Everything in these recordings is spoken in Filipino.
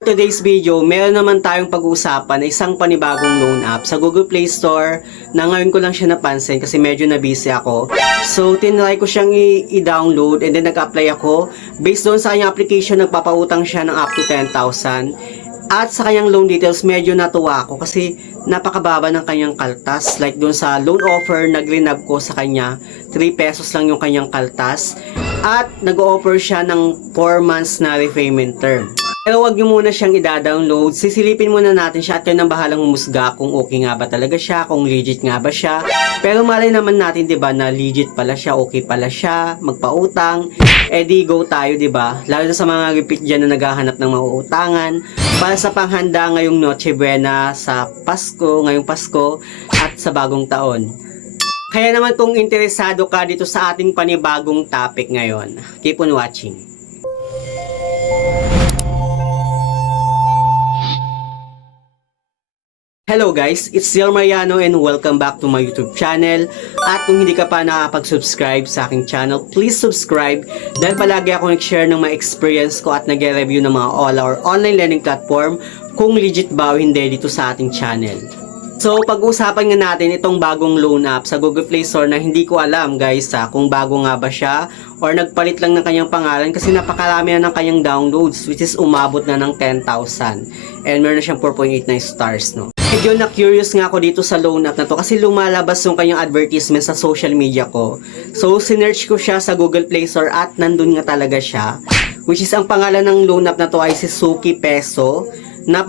Today's video, meron naman tayong pag-uusapan na isang panibagong loan app sa Google Play Store na ngayon ko lang siya napansin kasi medyo na-busy ako. So, tinry ko siyang i-download and then nag-apply ako. Based doon sa kanyang application, nagpapautang siya ng up to 10,000. At sa kanyang loan details, medyo natuwa ako kasi napakababa ng kanyang kaltas. Like doon sa loan offer, nag-renab ko sa kanya, 3 pesos lang yung kanyang kaltas. At nag-offer siya ng 4 months na repayment term. Pero wag nyo muna siyang i-download. Sisilipin muna natin siya at kayo nang bahalang humusga kung okay nga ba talaga siya, kung legit nga ba siya. Pero malay naman natin, 'di ba, na legit pala siya, okay pala siya, magpautang. Di go tayo, 'di ba? Lalo na sa mga repeat diyan na naghahanap ng mauutangan para sa panghanda ngayong Noche Buena sa Pasko, ngayong Pasko at sa bagong taon. Kaya naman kung interesado ka dito sa ating panibagong topic ngayon, keep on watching. Hello guys, it's Ziel Mariano and welcome back to my YouTube channel. At kung hindi ka pa nakapag-subscribe sa aking channel, please subscribe dahil palagi ako nag-share ng mga experience ko at nag-review ng mga or online learning platform kung legit ba o hindi dito sa ating channel. So, pag-uusapan nga natin itong bagong loan app sa Google Play Store na hindi ko alam guys kung bago nga ba siya or nagpalit lang ng kanyang pangalan kasi napakarami na ng kanyang downloads which is umabot na ng 10,000 and meron na siyang 4.89 stars, no? Medyo na-curious nga ako dito sa loan app na to kasi lumalabas yung kanyang advertisement sa social media ko. So, sinearch ko siya sa Google Play Store at nandun nga talaga siya. Which is ang pangalan ng loan app na to ay si Suki Peso na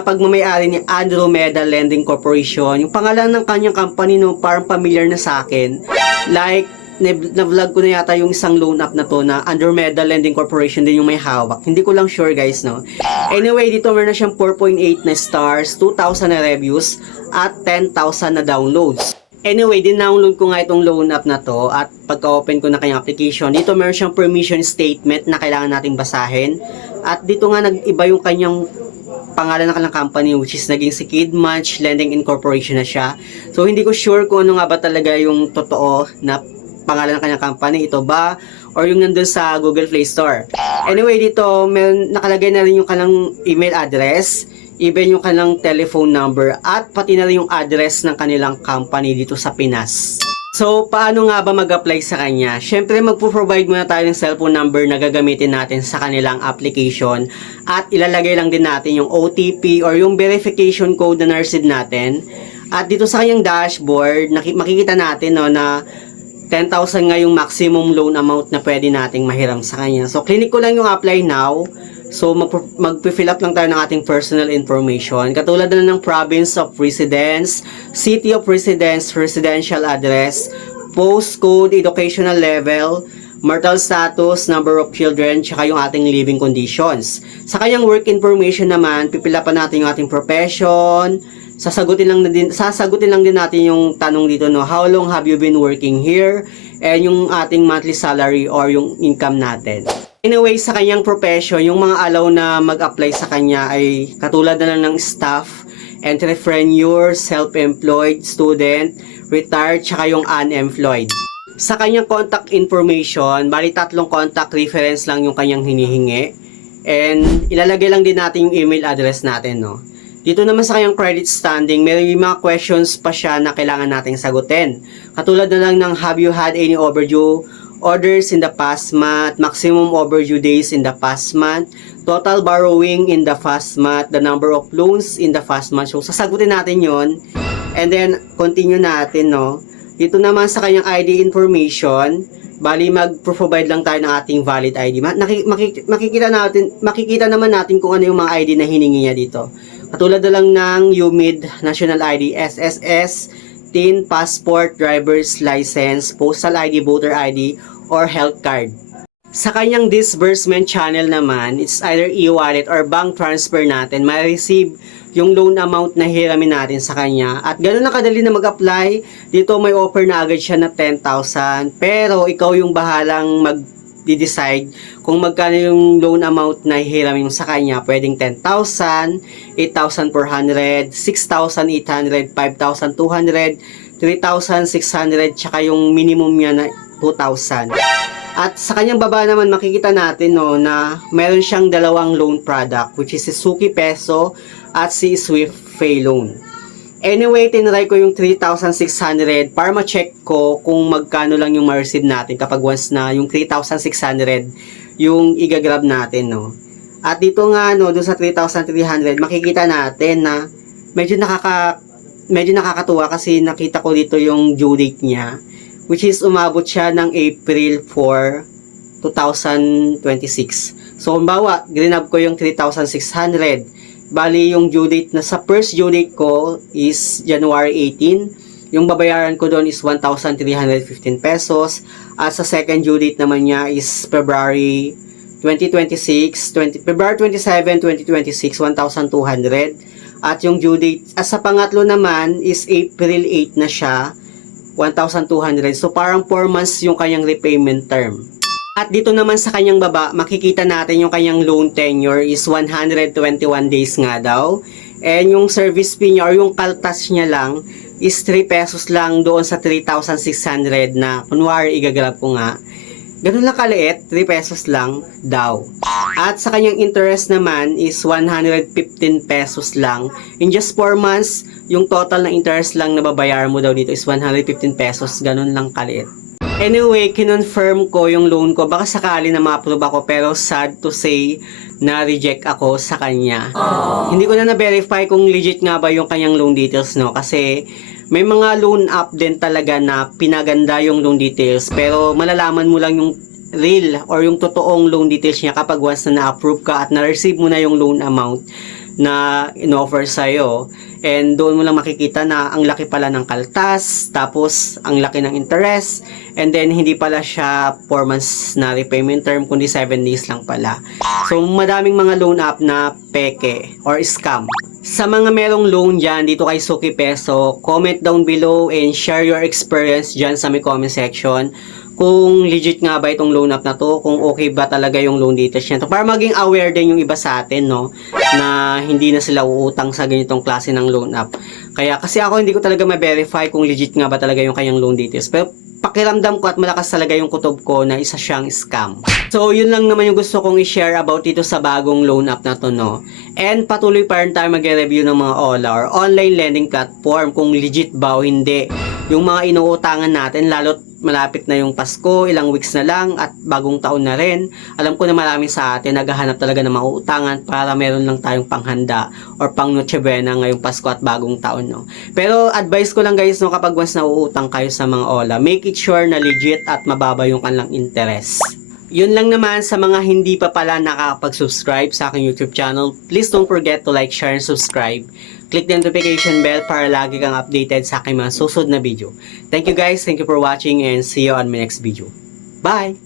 pagmamayari ni Andromeda Lending Corporation. Yung pangalan ng kanyang company, no, parang familiar na sa akin. Like, na-vlog ko na yata yung isang loan app na to na Andromeda Lending Corporation din yung may hawak. Hindi ko lang sure guys, no. Anyway, dito meron na siyang 4.8 na stars, 2,000 na reviews, at 10,000 na downloads. Anyway, din-download ko nga itong loan app na to at pagka-open ko na kanyang application, dito meron siyang permission statement na kailangan nating basahin. At dito nga nag-iba yung kanyang pangalan ng kanyang company which is naging si Kidmatch Lending Incorporation na siya. So, hindi ko sure kung ano nga ba talaga yung totoo na pangalan ng kanyang company, ito ba or yung nandun sa Google Play Store. Anyway, dito nakalagay na rin yung kanilang email address, even yung kanilang telephone number at pati na rin yung address ng kanilang company dito sa Pinas. So, paano nga ba mag-apply sa kanya? Syempre, magpo-provide muna tayo ng cellphone number na gagamitin natin sa kanilang application at ilalagay lang din natin yung OTP or yung verification code na na-receive natin. At dito sa kanyang dashboard, makikita natin, no, na 10,000 nga yung maximum loan amount na pwede nating mahiram sa kanya. So, clinic ko lang yung apply now. So, mag-fill up lang tayo ng ating personal information. Katulad na ng province of residence, city of residence, residential address, postcode, educational level, marital status, number of children, tsaka yung ating living conditions. Sa kanyang work information naman, pipilapan natin yung ating profession. Sasagutin lang din natin yung tanong dito, no, how long have you been working here, and yung ating monthly salary or yung income natin. Anyway, sa kanyang profession, yung mga allow na mag-apply sa kanya ay katulad na lang ng staff, entrepreneur, self-employed, student, retired, tsaka yung unemployed. Sa kanyang contact information, bali 3 contact reference lang yung kanyang hinihingi. And ilalagay lang din natin yung email address natin, no. Dito naman sa kanyang credit standing, may mga questions pa siya na kailangan nating sagutin. Katulad na lang ng have you had any overdue orders in the past month, maximum overdue days in the past month, total borrowing in the past month, the number of loans in the past month. So, sasagutin natin yon and then continue natin, no. Dito naman sa kanyang ID information, bali mag-provide lang tayo ng ating valid ID. Makikita naman natin kung ano yung mga ID na hiningi niya dito. Katulad na lang ng UMID, National ID, SSS, TIN, Passport, Driver's License, Postal ID, Voter ID, or Health Card. Sa kanyang disbursement channel naman, it's either e-wallet or bank transfer natin, ma-receive yung loan amount na hiramin natin sa kanya. At ganoon na kadali na mag-apply. Dito may offer na agad siya na 10,000. Pero ikaw yung bahalang mag-decide kung magkano yung loan amount na hihiramin mo sa kanya. Pwedeng 10,000, 8,400, 6,800, 5,200, 3,600, tsaka yung minimum niya na 2,000. At sa kanyang baba naman makikita natin no, na meron siyang dalawang loan product, which is si Suki Peso at si Swift Pay Loan. Anyway, tinry ko yung 3,600 para ma-check ko kung magkano lang yung ma-receive natin kapag once na yung 3,600 yung i-grab natin, no. At dito nga, no, doon sa 3,300, makikita natin na medyo nakakatuwa kasi nakita ko dito yung due date niya, which is umabot siya ng April 4, 2026. So, kumbawa, grinab ko yung 3,600. Bali, yung due date na sa first due date ko is January 18. Yung babayaran ko doon is 1,315 pesos. At sa second due date naman niya is February 27, 2026, 1,200. At yung due date, sa pangatlo naman is April 8 na siya, 1,200. So, parang 4 months yung kanyang repayment term. At dito naman sa kanyang baba, makikita natin yung kanyang loan tenure is 121 days nga daw. And yung service fee niya or yung kaltas niya lang is 3 pesos lang doon sa 3,600 na kunwari igagrab ko nga. Ganun lang kaliit, 3 pesos lang daw. At sa kanyang interest naman is 115 pesos lang. In just 4 months, yung total na interest lang na babayaran mo daw dito is 115 pesos. Ganun lang kaliit. Anyway, kinonfirm ko yung loan ko. Baka sakali na ma-approve ako pero sad to say na reject ako sa kanya. Hindi ko na na-verify kung legit nga ba yung kanyang loan details, no? Kasi may mga loan app din talaga na pinaganda yung loan details pero malalaman mo lang yung real or yung totoong loan details niya kapag once na na-approve ka at na-receive mo na yung loan amount na in-offer sa'yo. And doon mo lang makikita na ang laki pala ng kaltas, tapos ang laki ng interest, and then hindi pala siya 4 months na repayment term, kundi 7 days lang pala. So, madaming mga loan app na peke or scam. Sa mga merong loan dyan, dito kay Suki Peso, comment down below and share your experience dyan sa may comment section. Kung legit nga ba itong loan app na to, kung okay ba talaga yung loan details niya to, para maging aware din yung iba sa atin, no, na hindi na sila uutang sa ganitong klase ng loan app. Kaya kasi ako hindi ko talaga ma-verify kung legit nga ba talaga yung kanyang loan details, pero pakiramdam ko at malakas talaga yung kutob ko na isa siyang scam. So, yun lang naman yung gusto kong i-share about dito sa bagong loan app na to, no. And patuloy pa rin tayo mag-review ng mga OLA or online lending platform kung legit ba o hindi yung mga inuutangan natin, lalo't malapit na yung Pasko, ilang weeks na lang at bagong taon na rin. Alam ko na marami sa atin naghahanap talaga ng mauutangan para meron lang tayong panghanda or pang Noche Buena ngayong Pasko at bagong taon, no. Pero advice ko lang guys, no, kapag once na uutang kayo sa mga OLA, make it sure na legit at mababa yung kanilang interest. Yun lang naman sa mga hindi pa pala nakakapag-subscribe sa aking YouTube channel. Please don't forget to like, share, and subscribe. Click the notification bell para lagi kang updated sa aking mga susunod na video. Thank you guys, thank you for watching, and see you on my next video. Bye!